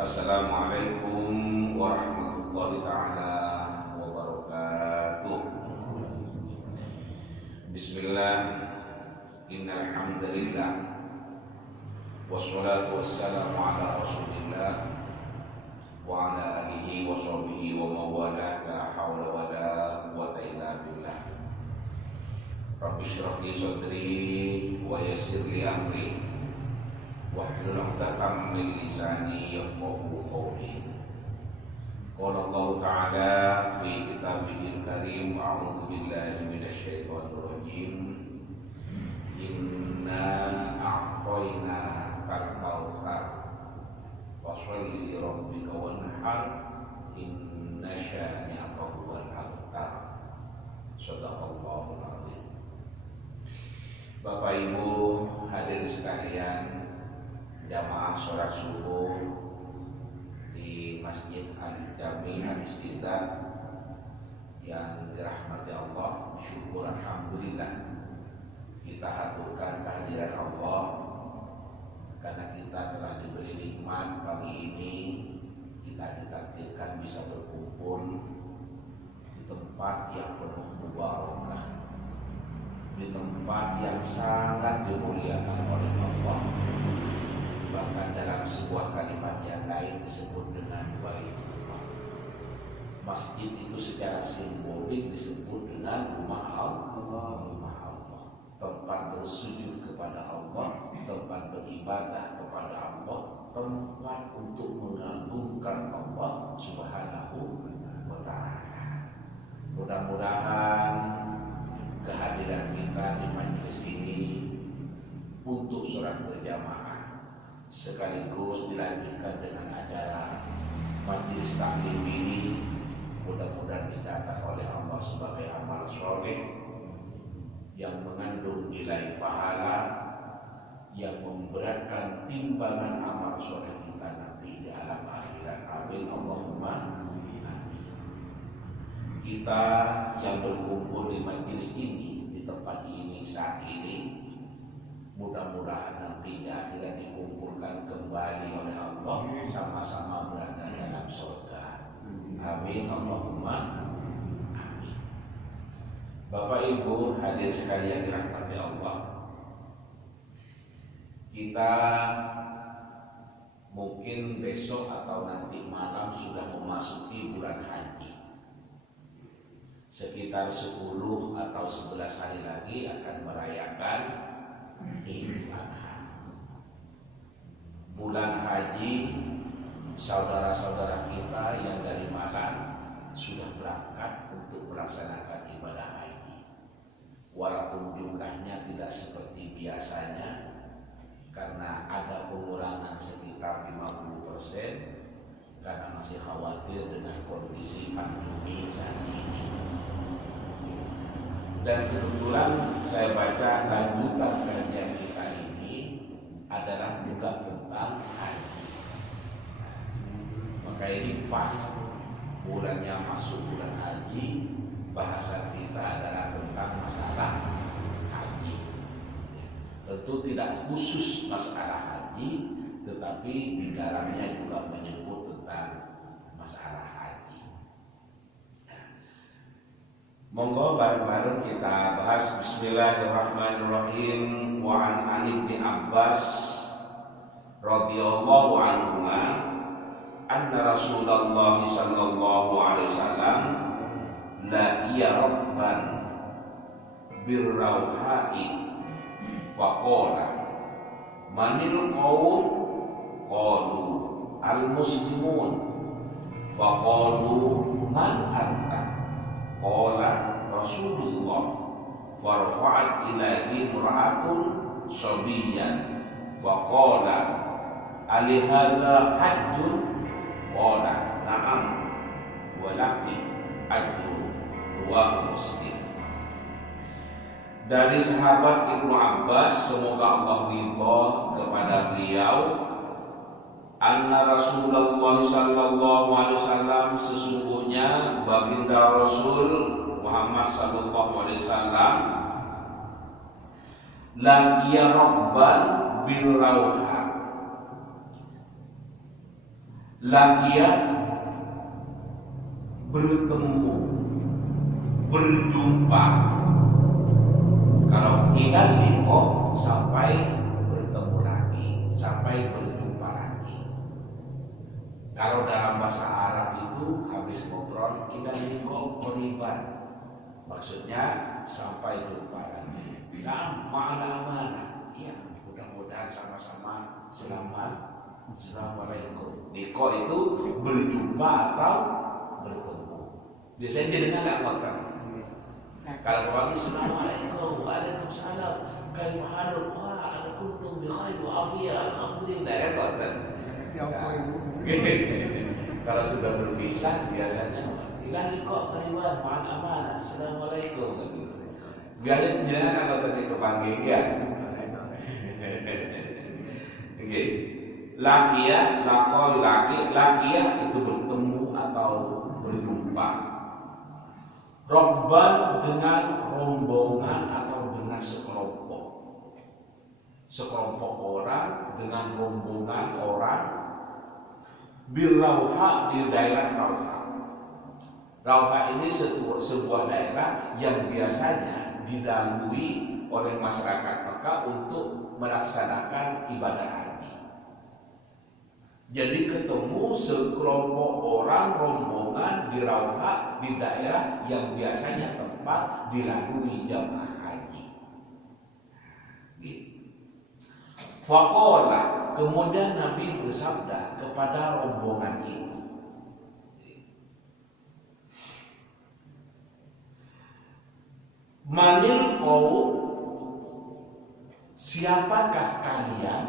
Assalamualaikum warahmatullahi ta'ala wabarakatuh. Bismillah, innal hamdalillah wassalatu wassalamu ala rasulillah wa ala alihi wa sahbihi wa mawalah, la hawla wa la quwwata illa billah. Rabbi shrah li sadri wa yassir li amri wahlul 'uqdatam min lisani yafqahu qawli. Qala Allah Ta'ala fi kitabihil karim, a'udzu billahi minasyaitonir rajim. Inna a'tainakal kautsar fasholli li rabbika wanhar inna syani'aka huwal abtar. Shadaqallahul azim. Bapak Ibu hadirin sekalian, jamaah sholat subuh di Masjid Al-Jami Al-Istiqlal yang dirahmati Allah, syukur alhamdulillah kita haturkan kehadiran Allah karena kita telah diberi nikmat pagi ini. Kita ditakdirkan bisa berkumpul di tempat yang penuh mubarakah, di tempat yang sangat dimuliakan oleh Allah. Bahkan dalam sebuah kalimat yang lain disebut dengan Baitullah. Masjid itu secara simbolik disebut dengan rumah Allah, rumah Allah. Tempat bersujud kepada Allah, tempat beribadah kepada Allah, tempat untuk mengagungkan Allah Subhanahu wa ta'ala. Mudah-mudahan kehadiran kita di majelis ini untuk sholat berjamaah sekaligus dilanjutkan dengan acara majelis taklim ini mudah-mudahan dicatat oleh Allah sebagai amal soleh yang mengandung nilai pahala, yang memberatkan timbangan amal soleh kita nanti di alam akhirat. Amin Allahumma amin. Kita yang berkumpul di majelis ini, di tempat ini saat ini, mudah-mudahan nanti di akhirat dikumpulkan kembali oleh Allah, sama-sama berada dalam surga. Amin Allahumma amin. Bapak Ibu hadirin sekalian dirahmati Allah, kita mungkin besok atau nanti malam sudah memasuki bulan haji. Sekitar 10 atau 11 hari lagi akan merayakan Idul Adha. Bulan haji, saudara-saudara kita yang dari Malang sudah berangkat untuk melaksanakan ibadah haji. Walaupun jumlahnya tidak seperti biasanya karena ada pengurangan sekitar 50% karena masih khawatir dengan kondisi pandemi saat ini. Dan kebetulan saya baca lanjutan kajian kita ini adalah juga tentang haji. Maka ini pas bulannya masuk bulan haji, bahasan kita adalah tentang masalah haji. Tentu tidak khusus masalah haji, tetapi di dalamnya juga menyebut tentang masalah haji. Monggo bareng-bareng kita bahas. Bismillahirrahmanirrahim. Wa an Ali bin Abbas radhiyallahu anhu anna Rasulullah sallallahu alaihi wasallam laqiya rabban birrauha'i wa qala manil qaum qalu al-muslimun wa qalu man anta qala Rasulullah farfa'at ilahi mur'atun sabiyan wa qala ali hadha hajjun qala na'am walaki ajru wa Muslim. Dari sahabat Ibnu Abbas, semoga Allah ridha kepada beliau, anna Rasulullah sallallahu alaihi wasallam, sesungguhnya baginda Rasul Muhammad sallallahu alaihi wasallam laqiya rabban bil rauha, lakia, bertemu, berjumpa. Kalau ikan liko sampai bertemu lagi, sampai berjumpa lagi. Kalau dalam bahasa Arab itu habis ngobrol ikan liko koriban, maksudnya sampai jumpa lagi. Nah, mana? Ya, mudah-mudahan sama-sama selamat. Assalamualaikum. Liko itu berjumpa atau bertemu. Biasanya jenengan nggak ngobrol. Kalau pagi assalamualaikum, waalaikumsalam, kaifa haluk, wa kuntum bi khair wa afiyah, alhamdulillah, kan ngobrol. Kalau sudah berpisah biasanya ilan liko kariban ma'al amanah, assalamualaikum. Biasanya jenengan kan ngobrol ke pagi ya. Oke. Lakia, lakoi, lakia itu bertemu atau berjumpa. Robban dengan rombongan atau dengan sekelompok. Sekelompok orang dengan rombongan orang. Birrauha di daerah Rauha. Rauha ini sebuah daerah yang biasanya dilalui oleh masyarakat Mekah untuk melaksanakan ibadah haji. Jadi ketemu sekelompok orang rombongan di Rauha di daerah yang biasanya tempat dilalui jamaah haji. Faqala, kemudian Nabi bersabda kepada rombongan itu, Manil qaum, siapakah kalian?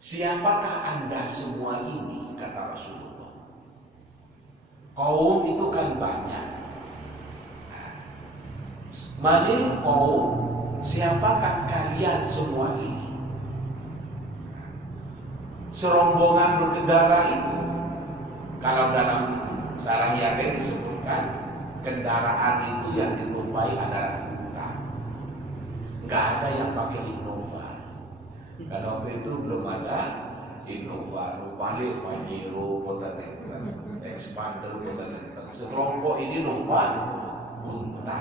Siapakah Anda semua ini? Kata Rasulullah. Kaum itu kan banyak. Manil kaum, siapakah kalian semua ini? Serombongan berkendara itu, kalau dalam Sarah Yaden disebutkan kendaraan itu yang ditumpai adalah unta. Nggak ada yang pakai Innova. Karena waktu itu belum ada Innova, balik Pajero, Expander, sekelompok ini numpak unta.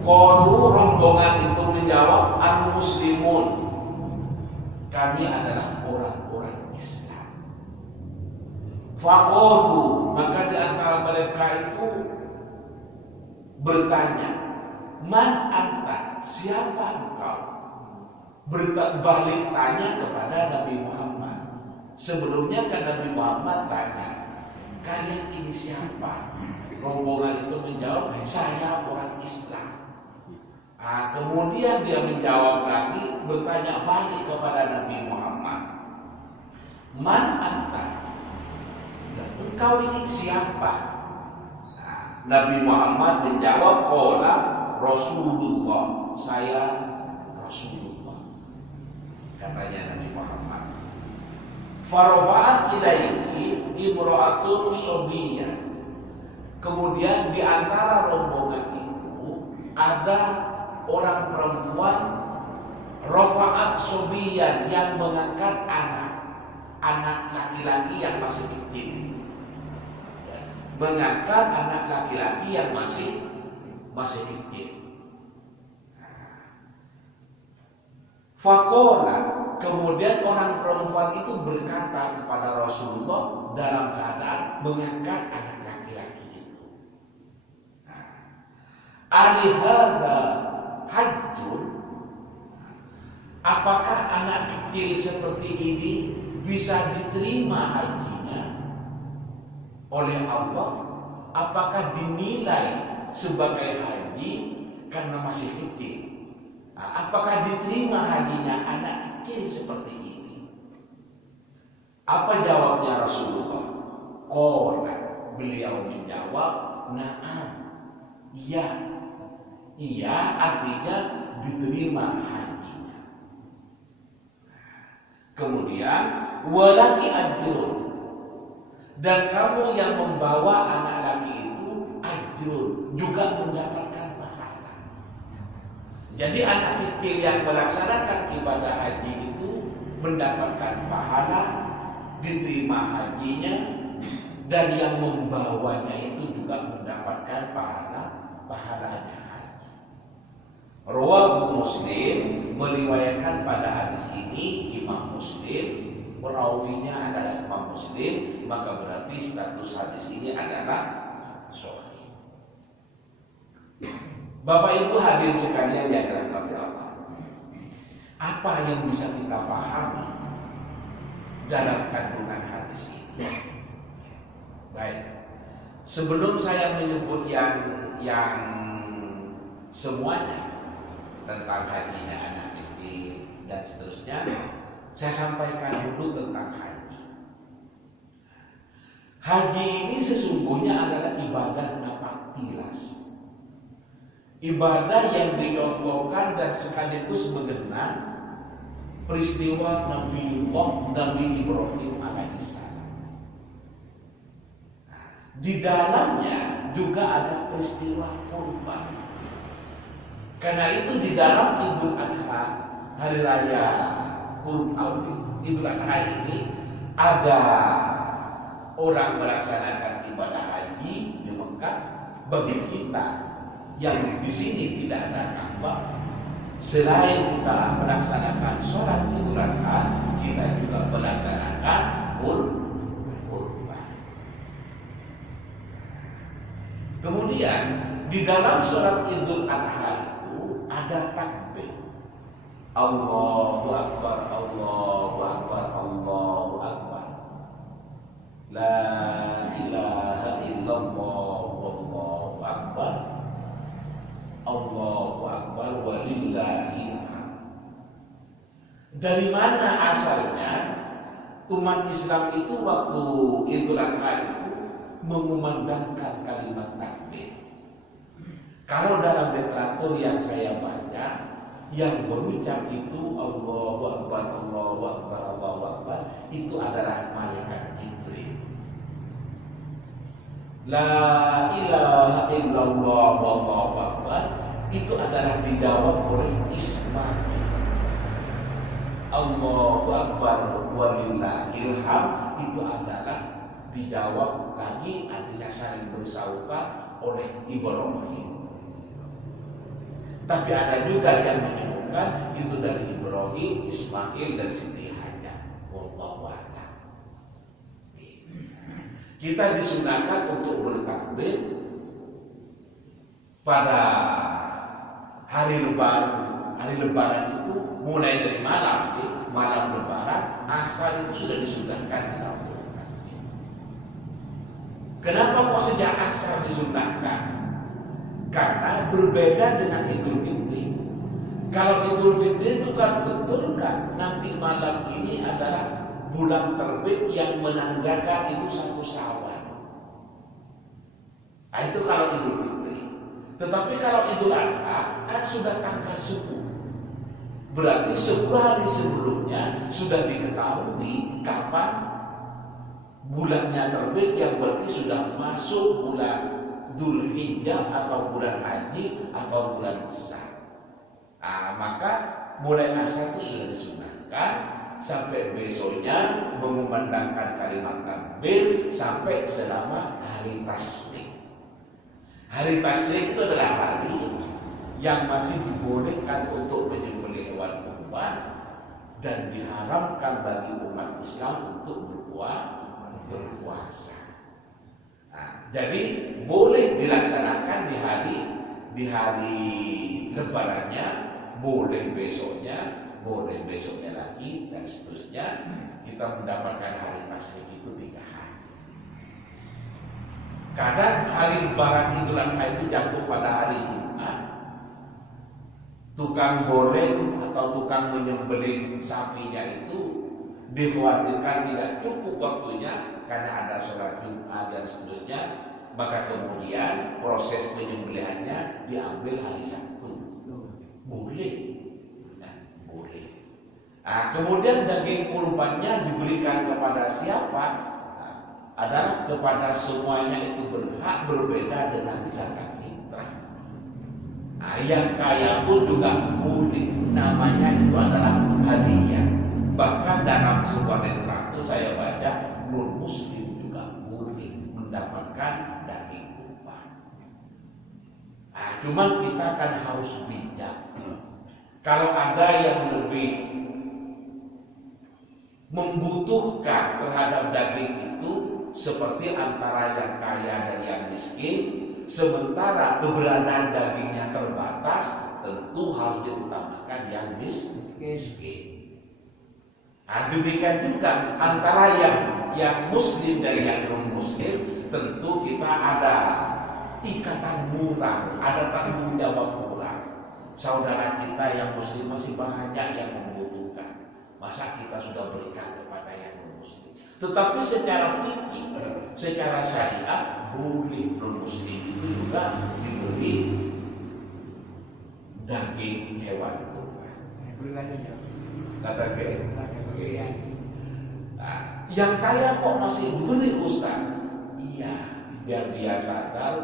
Qalu, rombongan itu menjawab, al-muslimun, kami adalah orang-orang Islam. Faqalu, maka di antara mereka itu bertanya, man anta, siapa engkau? Balik tanya kepada Nabi Muhammad. Sebelumnya kan Nabi Muhammad tanya, kalian ini siapa? Rombongan itu menjawab, saya orang Islam. Kemudian dia menjawab lagi, bertanya balik kepada Nabi Muhammad, man anta, engkau ini siapa? Nabi Muhammad menjawab, qala Rasulullah, saya Rasulullah, katanya Nabi Muhammad. Farafa'at ilaihi imra'atun sobiyah. Kemudian di antara rombongan itu ada orang perempuan, rafa'at sobiyan, yang mengangkat anak laki-laki yang masih kecil, mengangkat anak laki-laki yang masih kecil. Faqala, kemudian orang perempuan itu berkata kepada Rasulullah dalam keadaan mengangkat anak laki-laki itu, alihada hajjun, apakah anak kecil seperti ini bisa diterima hajinya oleh Allah? Apakah dinilai sebagai haji karena masih kecil? Apakah diterima hajinya anak kecil seperti ini? Apa jawabnya Rasulullah? Qala, beliau menjawab, na'am, iya. Iya artinya diterima hajinya. Kemudian walaki ajrun, dan kamu yang membawa anak laki itu ajrun, juga mendapatkan pahala. Jadi anak kecil yang melaksanakan ibadah haji itu mendapatkan pahala, diterima hajinya, dan yang membawanya itu juga mendapatkan pahalanya haji. Rawahu Muslim, meriwayatkan pada hadis ini Imam Muslim, perawinya adalah Imam Muslim, maka berarti status hadis ini adalah sahih. Bapak Ibu hadirin sekalian yang dirahmati Allah, apa yang bisa kita pahami dalam kandungan hadis ini? Baik, sebelum saya menyebut yang semuanya tentang hajinya anak kecil dan seterusnya, saya sampaikan dulu tentang haji. Haji ini sesungguhnya adalah ibadah napak tilas, ibadah yang dicontohkan dan sekaligus mengenang peristiwa Nabi Ibrahim alaihissalam. Di dalamnya juga ada peristiwa kurban. Karena itu di dalam Idul Adha, hari raya Idul Adha ini, ada orang melaksanakan ibadah haji di Mekah. Bagi kita yang di sini tidak ada Ka'bah, selain kita melaksanakan sholat Idul Adha, kita juga melaksanakan kurban. Kemudian di dalam sholat Idul Adha itu ada takbir, Allahu Akbar, Allahu Akbar, Allahu Akbar, la ilaha illallah, Allahu Akbar, Allahu Akbar, walillahil hamd. Dari mana asalnya umat Islam itu waktu Idul Adha itu mengumandangkan kalimat takbir? Kalau dalam literatur yang saya baca, yang berucap itu Allahu Akbar, Allahu Akbar, Allahu Akbar, itu adalah malaikat Jibril. La ilaha illallah, Allahu Akbar, itu adalah dijawab oleh Ismail. Allahu Akbar walillahil hamd, itu adalah dijawab lagi, artinya saling bersaukat, oleh Ibrahim. Tapi ada juga yang menyebutkan itu dari Ibrahim, Ismail, dan Siti Hajar. Wallahu a'lam. Kita disunahkan untuk bertakbir pada hari Lebaran. Hari Lebaran itu mulai dari malam Lebaran, asal itu sudah disunahkan kita lakukan. Kenapa kok sejak asal disunahkan? Karena berbeda dengan Idul Fitri. Kalau Idul Fitri itu kan betul kan nanti malam ini adalah bulan terbit yang menandakan itu satu Syawal. Nah, itu kalau Idul Fitri. Tetapi kalau Idul Adha kan sudah tanggal 10. Berarti 10 hari sebelumnya sudah diketahui kapan bulannya terbit, yang berarti sudah masuk bulan Dzulhijjah atau bulan haji atau bulan besar. Nah, maka mulai asar itu sudah disunahkan sampai besoknya mengumandangkan kalimat takbir sampai selama hari tasyrik. Hari tasyrik itu adalah hari yang masih dibolehkan untuk menyembelih hewan kurban dan diharamkan bagi umat Islam untuk berpuasa. Nah, jadi boleh dilaksanakan di hari Lebarannya, boleh besoknya lagi, dan seterusnya. Kita mendapatkan hari tasyrik itu 3 hari. Kadang hari Lebaran Idul Adha itu jatuh pada hari Jumat. Tukang goreng atau tukang menyembelih sapinya itu dikhawatirkan tidak cukup waktunya karena ada sholat Jumat dan seterusnya, maka kemudian proses penyembelihannya diambil hari Sabtu. Boleh. Boleh. Nah, kemudian daging kurbannya diberikan kepada siapa? Nah, adalah kepada semuanya, itu berhak, berbeda dengan zakat fitrah. Nah, yang kaya pun juga boleh. Namanya itu adalah hadiah. Bahkan dalam sebuah literatur saya baca, non muslim juga boleh mendapatkan daging kurban. Nah, cuman kita kan harus bijak. Kalau ada yang lebih membutuhkan terhadap daging itu, seperti antara yang kaya dan yang miskin, sementara keberadaan dagingnya terbatas, tentu harus diutamakan yang miskin. Nah, demikian juga antara yang muslim dan yang non muslim, tentu kita ada ikatan moral, ada tanggung jawab moral. Saudara kita yang muslim masih banyak yang membutuhkan, masa kita sudah berikan kepada yang non muslim? Tetapi secara fikih, secara syariat, boleh non muslim itu juga diberi daging hewan kurban. Kata nah, yang kaya kok masih beli Ustaz? Iya, biar dia sadar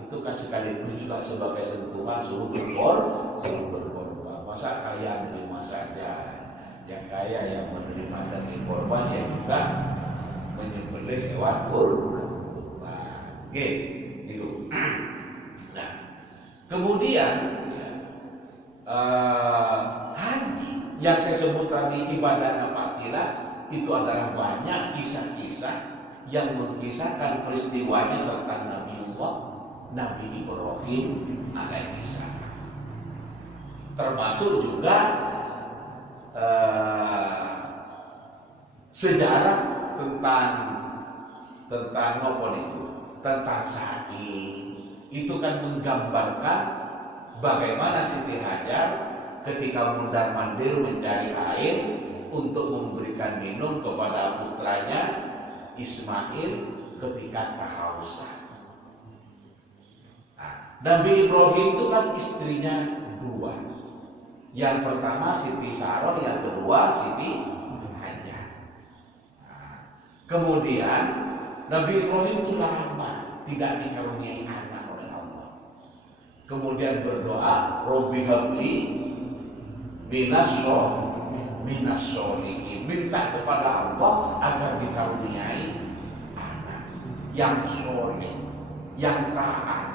itu kan sekaligus juga sebagai sentuhan suruh berkorban. Masa kaya menerima saja, yang kaya yang menerima daging korban yang juga menyembelih hewan kurban. Oke, gitu. Nah, kemudian haji yang saya sebut tadi ibadah Fathilah itu adalah banyak kisah-kisah yang mengisahkan peristiwanya tentang Nabi Ibrahim alaihissalam. Termasuk juga sejarah tentang sa'i. Itu kan menggambarkan bagaimana Siti Hajar ketika mondar-mandir mencari air untuk memberikan minum kepada putranya Ismail ketika kehausan. Nah, Nabi Ibrahim itu kan istrinya dua. Yang pertama Siti Sarah, yang kedua Siti Hajar. Nah, kemudian Nabi Ibrahim itu lama tidak dikaruniai anak oleh Allah. Kemudian berdoa, Robbi habli minas sholihin, minta kepada Allah agar dikaruniai anak yang soleh, yang taat.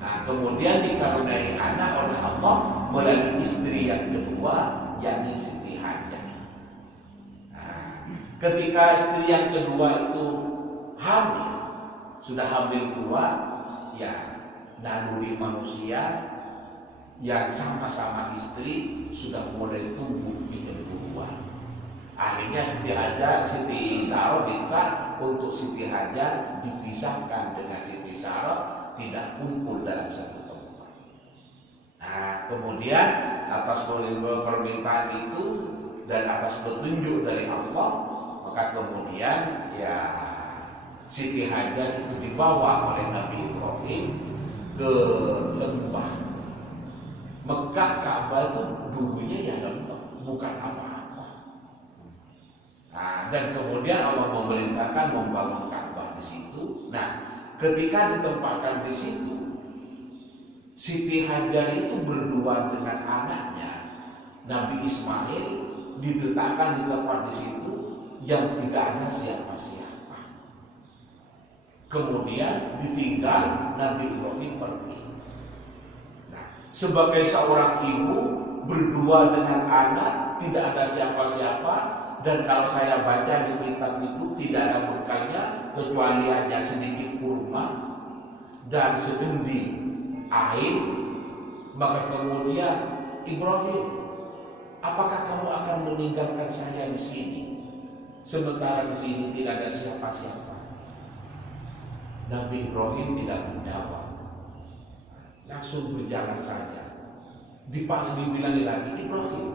Nah, kemudian dikaruniai anak oleh Allah melalui istri yang kedua, yakni Siti Hajar. Nah, ketika istri yang kedua itu hamil, sudah hamil tua, ya naluri manusia yang sama-sama istri sudah mulai tumbuh kejenuhan. Akhirnya Siti Sarah minta untuk Siti Hajar dipisahkan dengan Siti Sarah, tidak kumpul dalam satu tempat. Nah, kemudian atas permintaan itu dan atas petunjuk dari Allah, maka kemudian ya Siti Hajar itu dibawa oleh Nabi Ibrahim ke lembah Mekah. Ka'bah itu dulunya ya lembah, bukan apa-apa. Nah, dan kemudian Allah memerintahkan membangun Ka'bah di situ. Nah, ketika ditempatkan di situ, Siti Hajar itu berdua dengan anaknya Nabi Ismail diletakkan di tempat di situ yang tidak ada siapa-siapa. Kemudian ditinggal, Nabi Ibrahim pergi. Sebagai seorang ibu berdua dengan anak, tidak ada siapa-siapa, dan kalau saya baca di kitab itu tidak ada bekalnya kecuali hanya sedikit kurma dan segendi air. Maka kemudian Ibrahim, apakah kamu akan meninggalkan saya di sini sementara di sini tidak ada siapa-siapa? Nabi Ibrahim tidak menjawab. Langsung berjalan saja. Dibilangi lagi, Ibrahim,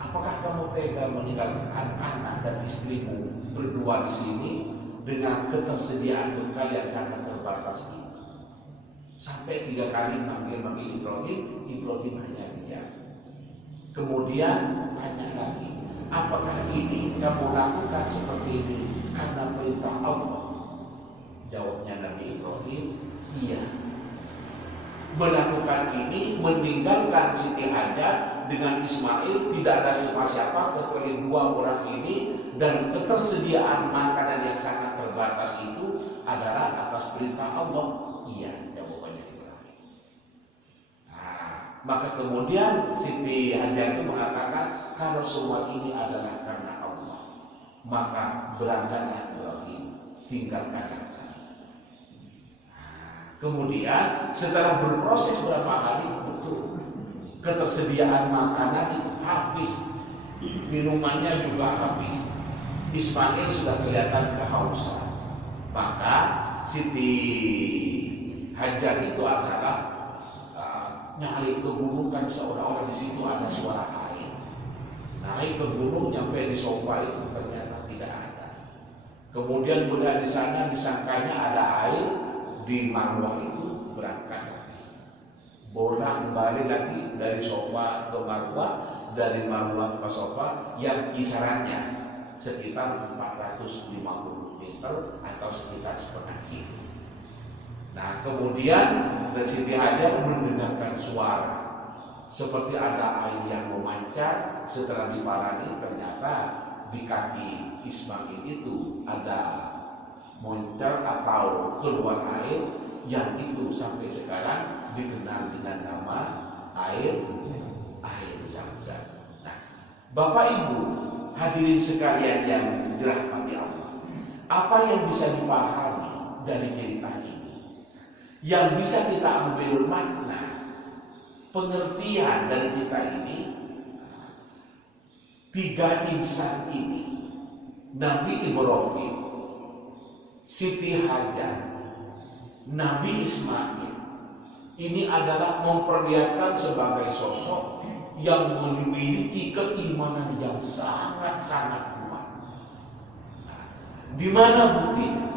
apakah kamu tega meninggalkan anak dan istrimu berdua di sini dengan ketersediaan bekal yang sangat terbatas ini? Sampai 3 kali manggil Ibrahim, Ibrahim hanya diam. Kemudian tanya lagi, apakah ini kamu lakukan seperti ini karena perintah Allah? Jawabnya Nabi Ibrahim, iya. Melakukan ini, meninggalkan Siti Hajar dengan Ismail tidak ada siapa-siapa kecuali dua orang ini, dan ketersediaan makanan yang sangat terbatas itu adalah atas perintah Allah. Iya, jawabannya Ibrahim. Maka kemudian Siti Hajar itu mengatakan, kalau semua ini adalah karena Allah, maka berangkatlah Ibrahim, tinggalkanlah. Kemudian setelah berproses berapa hari, betul, ketersediaan makanan itu habis, minumannya juga habis. Ismail sudah kelihatan kehausan. Maka Siti Hajar itu adalah nyari ke gunung, kan seolah-olah di situ ada suara air. Naik ke gunung, nyampe di sofa itu ternyata tidak ada. Kemudian melihat di sana, disangkanya ada air. Di Marwah itu berangkat lagi, bolak-balik lagi dari sofa ke Marwah, dari Marwah ke sofa, yang kisarannya sekitar 450 meter atau sekitar setengah kilo. Nah, kemudian dari Siti Hajar mendengarkan suara seperti ada air yang memancar. Setelah diparani, ternyata di kaki Ismail itu ada moncer atau keluar air, yang itu sampai sekarang dikenal dengan nama air Zam-Zam. Nah, Bapak Ibu hadirin sekalian yang dirahmati Allah, apa yang bisa dipahami dari cerita ini, yang bisa kita ambil makna pengertian dari kita ini, tiga insan ini, Nabi Ibrahim, Siti Hajar, Nabi Ismail, ini adalah memperlihatkan sebagai sosok yang memiliki keimanan yang sangat-sangat kuat. Di mana buktinya?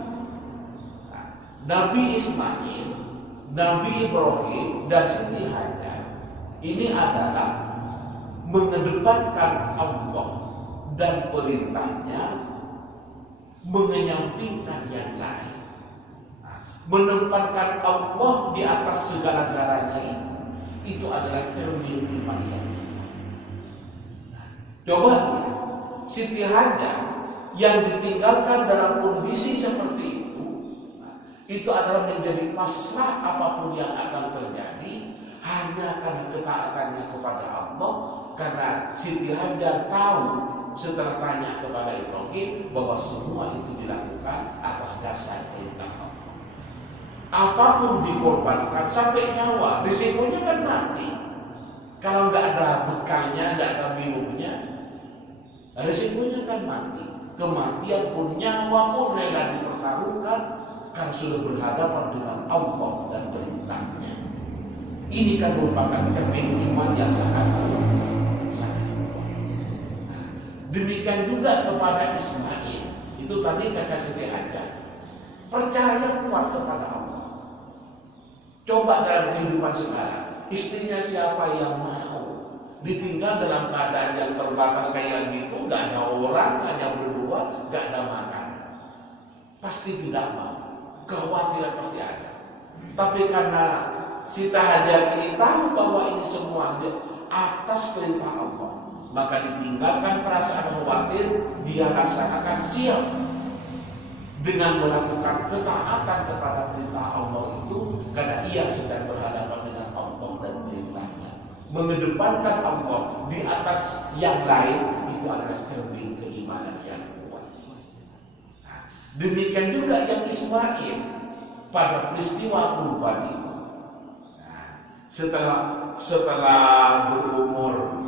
Nabi Ismail, Nabi Ibrahim, dan Siti Hajar ini adalah mengedepankan Allah dan perintahnya, mengenyampingkan yang lain, menempatkan Allah di atas segala-galanya. Itu adalah cermin iman yang. Coba lihat, Siti Hajar yang ditinggalkan dalam kondisi seperti itu adalah menjadi pasrah apapun yang akan terjadi hanya karena ketaatannya kepada Allah. Karena Siti Hajar tahu setelah tanya kepada Ibrahim bahwa semua itu dilakukan atas dasar perintah Allah. Apapun dikorbankan sampai nyawa, risikonya kan mati. Kalau nggak ada bekalnya, nggak ada minumnya, risikonya kan mati. Kematian pun, nyawa pun rela dipertaruhkan karena sudah berhadapan dengan Allah dan perintahnya. Ini kan merupakan cermin iman yang sangat kuat. Demikian juga kepada Ismail. Itu tadi kakak Siti Hajar, percaya kuat kepada Allah. Coba dalam kehidupan sekarang, istrinya siapa yang mau ditinggal dalam keadaan yang terbatas kayak gitu, gak ada orang, hanya berdua, gak ada makan? Pasti tidak mau. Kekhawatiran pasti ada. Tapi karena Siti Hajar ini tahu bahwa ini semua atas perintah Allah, maka ditinggalkan perasaan khawatir, dia laksanakan siap dengan melakukan ketaatan kepada perintah Allah itu, karena ia sedang berhadapan dengan Allah dan perintahnya. Mengedepankan Allah di atas yang lain, itu adalah cermin keimanan yang kuat. Demikian juga yang Ismail pada peristiwa kurban itu. Setelah berumur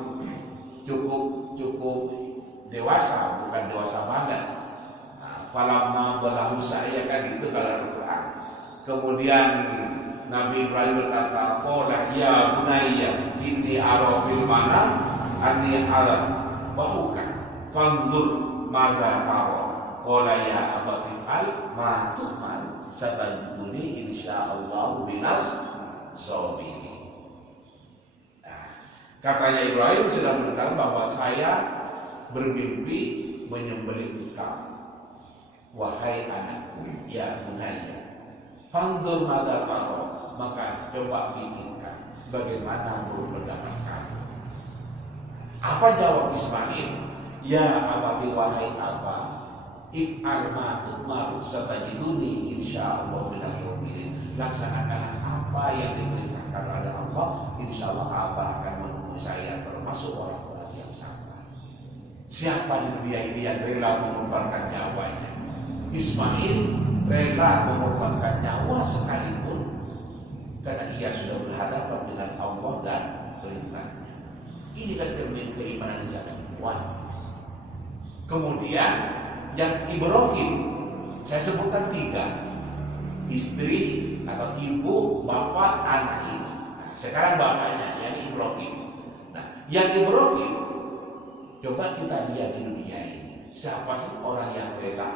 cukup dewasa, bukan dewasa banget. Falamma balahu saya kan itu kalau Al-Quran. Kemudian Nabi Ibrahim berkata, "Qala ya bunayya inni ara fil manam anni ala bahuka fanzur madza tara." Qala ya abati al ma tu'man satajiduni insyaallah binas sabirin. Katanya Ibrahim sedang mengatakan bahwa saya bermimpi menyembelih engkau, wahai anakku, ya bunayya. Fanzur madza tara, maka coba pikirkan bagaimana menurut pendapat kamu. Apa jawab Ismail? Ya abati wahai abah, if'al ma tu'mar satajiduni insyaallah minal mu'minin. Laksanakanlah apa yang diperintahkan oleh Allah, insyaallah abah akan menemui saya termasuk orang-orang yang sabar. Siapa di dunia ini yang rela mengorbankan nyawanya? Ismail rela mengorbankan nyawa sekalipun karena ia sudah berhadapan dengan Allah dan perintahnya. Ini kan cermin keimanan yang sangat kuat. Kemudian yang Ibrahim, saya sebutkan 3, istri atau ibu, bapak, anak ini. Nah, sekarang bapaknya, yakni Ibrahim. Nah, yang Ibrahim, coba kita lihat di dunia ini, siapa sih orang yang rela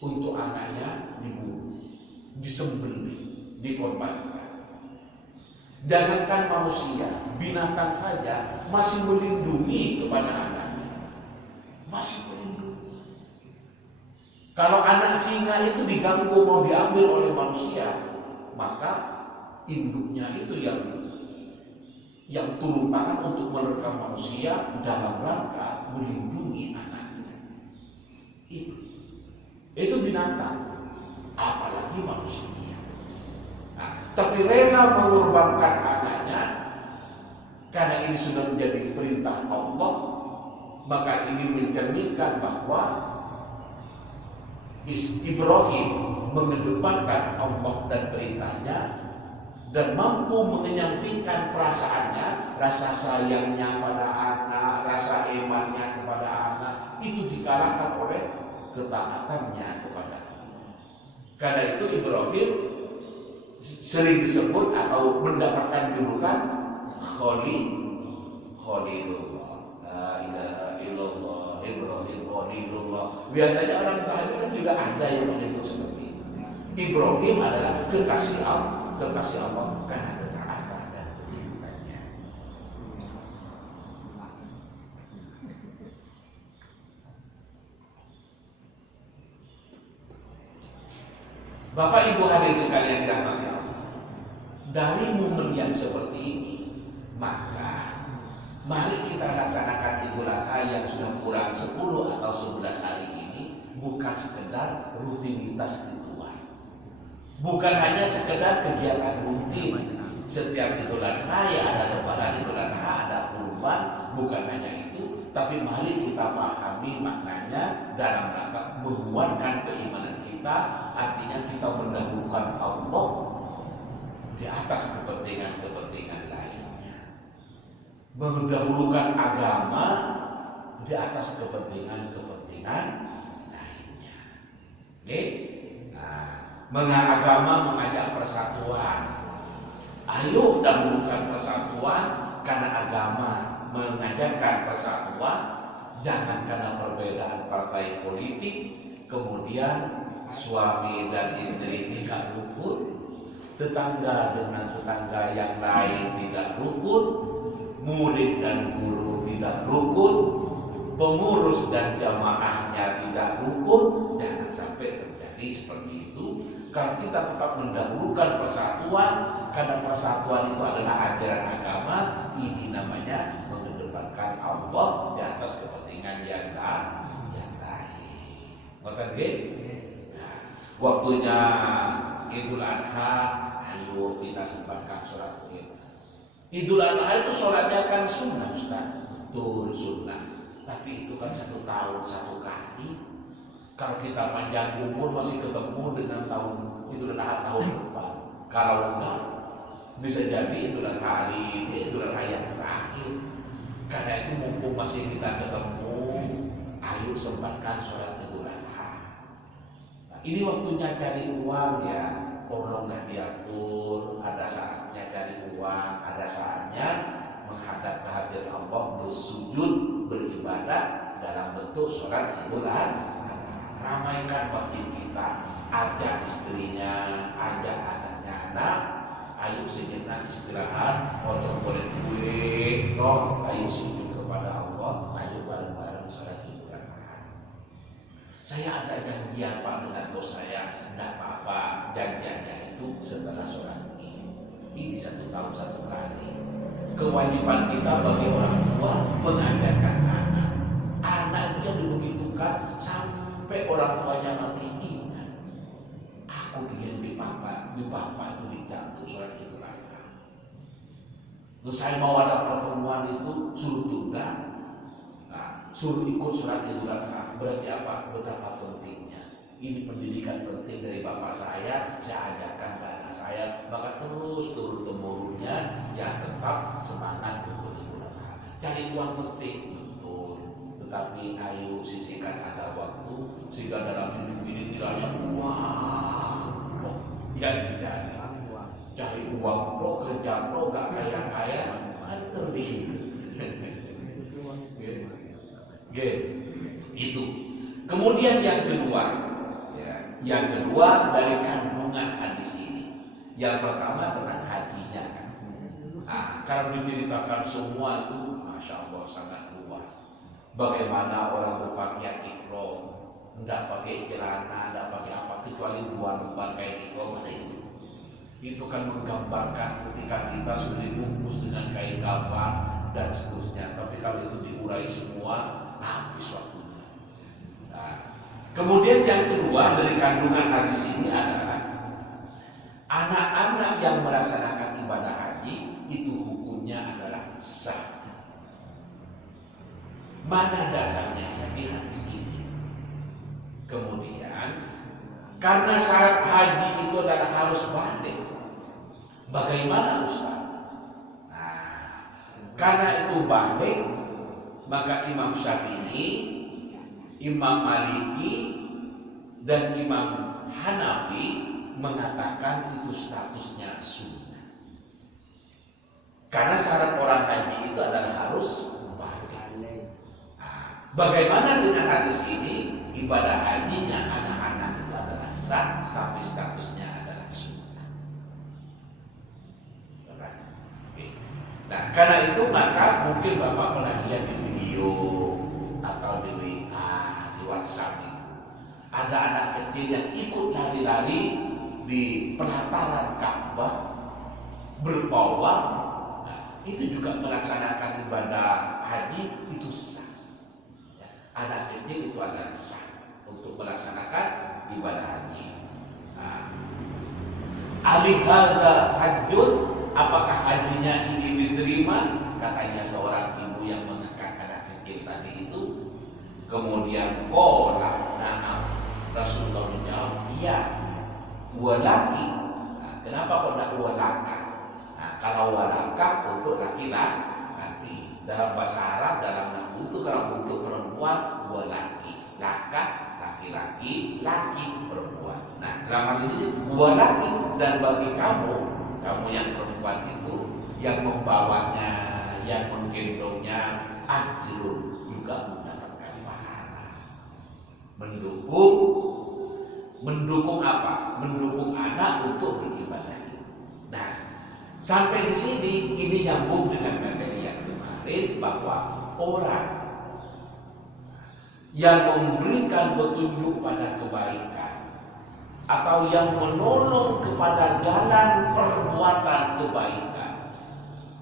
untuk anaknya dibunuh, disembelih, dikorbankan? Jangankan manusia, binatang saja masih melindungi kepada anaknya, masih melindungi. Kalau anak singa itu diganggu mau diambil oleh manusia, maka induknya itu yang turun tangan untuk menerkam manusia dalam rangka melindungi anaknya. Itu binatang, apalagi manusia. Nah, tapi rela mengorbankan anaknya karena ini sudah menjadi perintah Allah, maka ini mencerminkan bahwa Ibrahim mengedepankan Allah dan perintahnya dan mampu menyampingkan perasaannya, rasa sayangnya pada anak, rasa imannya kepada anak, itu dikalahkan oleh ketaatannya kepada Allah. Karena itu Ibrahim sering disebut atau mendapatkan julukan Khalilullah. La ilaha illallah, Ibrahim Khalilullah. Biasanya orang tahajud kan juga ada yang menyebut seperti itu. Ibrahim adalah kekasih Allah karena ketaatan dan ketundukannya. Bapak Ibu hadirin sekalian dirahmati Allah, dari momen yang seperti ini, maka mari kita laksanakan Idul Adha yang sudah kurang 10 atau 11 hari ini bukan sekedar rutinitas ritual, bukan hanya sekedar kegiatan rutin. Setiap Idul Adha ya ada lebaran, Idul Adha ada kurban, bukan hanya itu, tapi mari kita pahami maknanya dalam rangka menguatkan keimanan kita, artinya kita mendahulukan Allah di atas kepentingan-kepentingan lainnya, mendahulukan agama di atas kepentingan-kepentingan lainnya. Oke? Nah, agama mengajak persatuan. Ayo dahulukan persatuan karena agama mengajarkan persatuan. Jangan karena perbedaan partai politik kemudian suami dan istri tidak rukun, tetangga dengan tetangga yang lain tidak rukun, murid dan guru tidak rukun, pengurus dan jamaahnya tidak rukun. Jangan sampai terjadi seperti itu. Kalau kita tetap mendahulukan persatuan, karena persatuan itu adalah ajaran agama, ini namanya mengedepankan Allah di atas kepentingan yang lain. Ngerti? Waktunya Idul Adha, ayo kita sempatkan sholat Id. Idul Adha itu sholatnya kan sunnah, Ustaz. Betul, sunnah. Tapi itu kan 1 tahun 1 kali. Kalau kita panjang umur masih ketemu dengan tahun Idul Adha tahun depan. Kalau enggak, bisa jadi Idul Adha hari ini, Idul Adha yang terakhir. Karena itu mumpung masih kita ketemu, ayo sempatkan sholat Idul Adha. Nah, ini waktunya cari uang ya, tolonglah diatur. Ada saatnya cari uang, ada saatnya menghadap kehadiran Allah, bersujud, beribadah dalam bentuk sholat Idul Adha. Ramaikan masjid kita, ajak istrinya, ajak anaknya anak, ayo sejenak istirahat, potong goreng kue, ayo sujud kepada Allah, ayo bareng-bareng sholat Idul Adha. Saya ada janjian Pak dengan bos saya, tidak apa-apa, janjiannya itu setelah sholat Id. Ini 1 tahun 1 kali. kewajiban kita bagi orang tua mengajarkan anak. Anak itu yang dibegitukan sampai orang tuanya mati ingat. Aku ingin di bapak itu dicatat surat itu lagi. Terus saya mau ada pertemuan itu suruh tunda, suruh ikut surat itu lagi. Berarti apa? Betapa pentingnya. Ini pendidikan penting dari bapak saya ajarkan ke anak saya, maka terus turun temurunnya ya tetap semangat untuk itu. Cari uang penting betul, tetapi ayo sisihkan ada waktu sehingga dalam hidup ini tidak hanya uang yang dicari. Cari uang kerja gak kaya terlih. Itu. Kemudian yang kedua dari kandungan hadis ini. Yang pertama tentang hajinya kan. Kalau diceritakan semua itu, masya Allah sangat luas. Bagaimana orang berpakaian ihram, tidak pakai celana, tidak pakai apa kecuali 2 lembar kain ihram ada itu. Itu kan menggambarkan ketika kita sudah dibungkus dengan kain kafan dan seterusnya. Tapi kalau itu diurai semua, habis waktunya. Kemudian yang kedua dari kandungan hadis ini adalah anak-anak yang melaksanakan ibadah haji itu hukumnya adalah sah. Mana dasarnya di hadis ini? Kemudian karena syarat haji itu adalah harus balik. Bagaimana Ustaz? Karena itu balik, maka Imam Syafi'i, Imam Maliki, dan Imam Hanafi mengatakan itu statusnya sunnah. Karena syarat orang haji itu adalah harus balik. Bagaimana dengan hadis ini? Ibadah hajinya anak-anak itu adalah sah, tapi statusnya adalah sunnah. Nah, karena itu maka mungkin Bapak pernah lihat di video atau di WA, di WhatsApp itu ada anak kecil yang ikut lari-lari di pelataran Ka'bah berpawang. Itu juga melaksanakan ibadah haji itu sah. Anak kecil itu adalah sah untuk melaksanakan ibadah haji. Alihada hajjun, apakah hajinya ini diterima? Katanya seorang ibu yang mengangkat anak kecil tadi itu. Kemudian na'am. Rasulullah menjawab, iya. Walaki. Kenapa kok tidak walaka? Kalau walaka untuk laki-laki. Dalam bahasa Arab, dalam nahwu itu kalau untuk perempuan walaki. Laka laki-laki, laki perempuan. Nah, dalam hadis ini walaki, dan bagi kamu yang perempuan itu yang membawanya, yang menggendongnya, ajrun, juga mendapatkan pahala. Mendukung apa? Mendukung anak untuk beribadah. Nah, sampai di sini ini nyambung dengan materi yang kemarin bahwa orang yang memberikan petunjuk pada kebaikan atau yang menolong kepada jalan perbuatan kebaikan,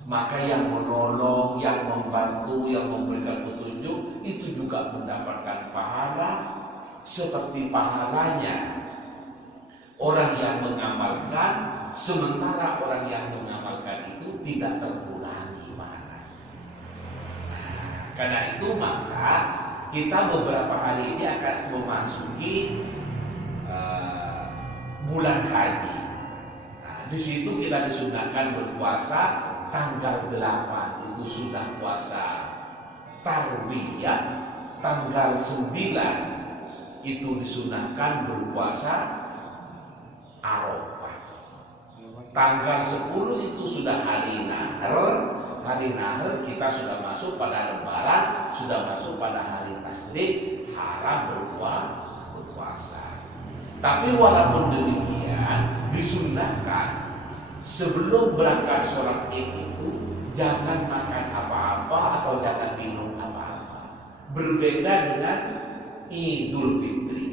maka yang menolong, yang membantu, yang memberikan petunjuk itu juga mendapatkan pahala seperti pahalanya orang yang mengamalkan, sementara orang yang mengamalkan itu tidak terkurangi pahala. Karena itu maka kita beberapa hari ini akan memasuki bulan haji. Di situ kita disunahkan berpuasa tanggal 8 itu sudah puasa tarwiyah, tanggal 9 itu disunahkan berpuasa Arafah. Tanggal 10 itu sudah hari nahar. Hari nahar kita sudah masuk pada lebaran, sudah masuk pada hari tasrik, haram berpuasa. Tapi walaupun demikian, disunahkan sebelum berangkat sholat Id itu jangan makan apa-apa atau jangan minum apa-apa. Berbeda dengan Idul Fitri.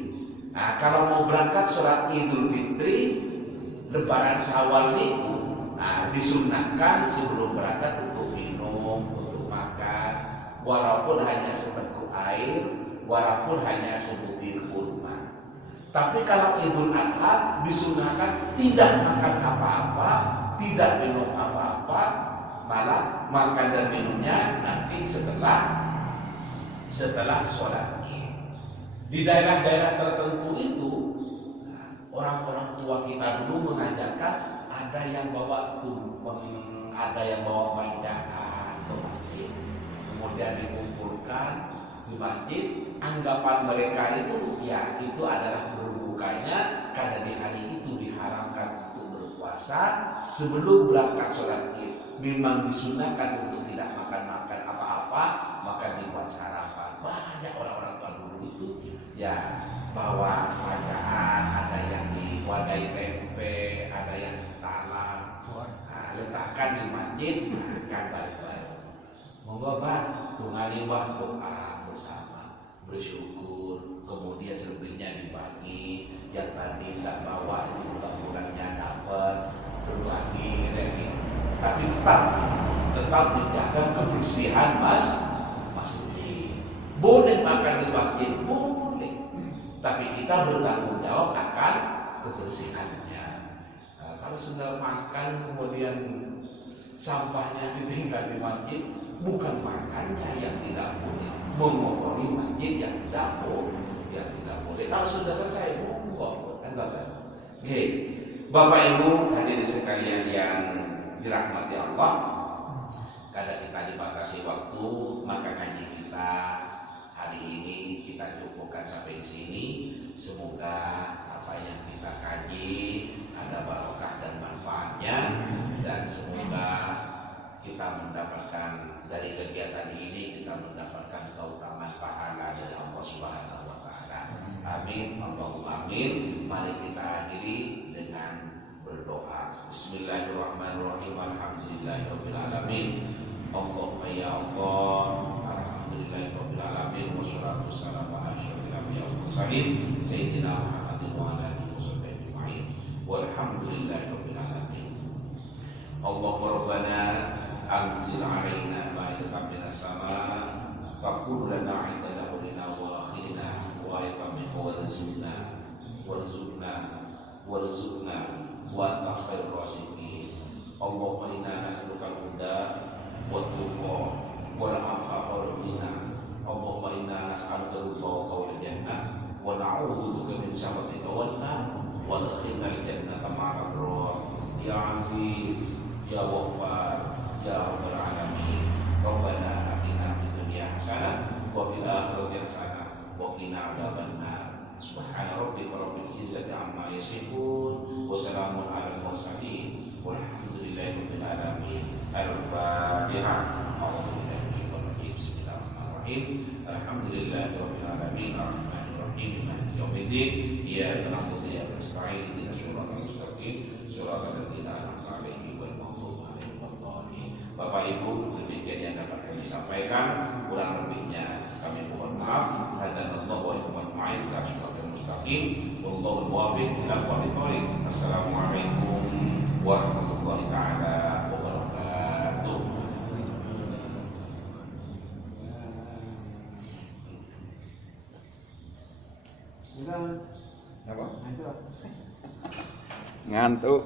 Nah, kalau mau berangkat sholat Idul Fitri, Lebaran Syawal itu, disunahkan sebelum berangkat untuk walaupun hanya seteguk air, walaupun hanya sebutir kurma. Tapi kalau Idul Adha disunahkan tidak makan apa-apa, tidak minum apa-apa, malah makan dan minumnya nanti setelah sholat Id. Di daerah-daerah tertentu itu orang-orang tua kita dulu mengajarkan ada yang bawa tumpeng, ada yang bawa bacaan ke masjid, kemudian dikumpulkan di masjid. Anggapan mereka itu ya itu adalah berbukanya karena di hari itu diharamkan untuk berpuasa sebelum berangkat sholat Id. Memang disunahkan untuk tidak makan apa-apa, maka dibuat sarapan. Banyak orang-orang tua dulu itu ya bawa bacaan, ada yang diwadai tempe, ada yang talam, letakkan di masjid, makan baik-baik. Monggo bah, tungali bah doa bersama, bersyukur, kemudian selebihnya dibagi. Yang tadi tidak bawa itu mudah-mudahannya dapat berbagi, gitu. Tapi tetap dijaga kebersihan masjid. Boleh makan di masjid, boleh. Tapi kita bertanggung jawab akan kebersihannya. Kalau sudah makan kemudian sampahnya ditinggal di masjid, bukan makannya yang tidak boleh, mengotori masjid yang tidak boleh. Kalau sudah selesai, monggo, kan Bapak. Oke, Bapak Ibu hadirin sekalian yang dirahmati Allah, karena kita dibatasi waktu, maka ngaji kita hari ini kita cukupkan sampai di sini. Semoga apa yang kita kaji ada barokah dan manfaatnya, dan semoga kita mendapatkan dari kegiatan ini, kita mendapatkan keutamaan pahala dari Allah Subhanahu wa taala. Amin, Allahumma amin. Mari kita akhiri dengan berdoa. Bismillahirrahmanirrahim. Alhamdulillahirabbil alamin. Allahumma ya Allah, alhamdulillahirabbil alamin, wassalatu wassalamu ala asyrofil anbiya'i wal mursalin sayyidina Muhammadin wa ala alihi washabbihi ajma'in. Walhamdulillahirabbil alamin. Allahumma rabbana anzil 'alaina ma'idatan minas sama' faqul lana 'inda awwalina wa akhirina wa ayatan min warzuqna wa anta khairur raziqin. Allahumma inna nas'aluka al-huda wa tuqa wal afafa wal ghina. Allahumma inna nas'aluka ridhaka wal jannah wa na'udzubika min sakhatika wan nar wa adkhilna al-jannata ma'al abrar. Ya Aziz, Ya Ghaffar, Ya Rabbal Alamin. Rabbana atina fid dunya hasanah wa fil akhirati hasanah wa qina adzabannar. Subhana rabbika rabbil izzati amma yasifun wa salamun alal mursalin walhamdulillahi rabbil alamin. Al-Fatihah. A'udzubillahi minasyaitonir rajim. Bismillahirrahmanirrahim. Alhamdulillahi rabbil alamin. Arrahmanir rahim. Maliki yaumiddin. Iyyaka na'budu wa iyyaka nasta'in. Ihdinas siratal mustaqim. Siratal ladzina an'amta 'alaihim ghairil maghdubi 'alaihim waladdallin. Bapak Ibu, demikian yang dapat kami sampaikan, kurang lebihnya kami mohon maaf. Hadanallahu wa iyyakum ajma'in ila siratal mustaqim. Wallahu muwaffiq ila aqwamit thoriq. Assalamualaikum warahmatullahi taala wabarakatuh. Apa? Ngantuk.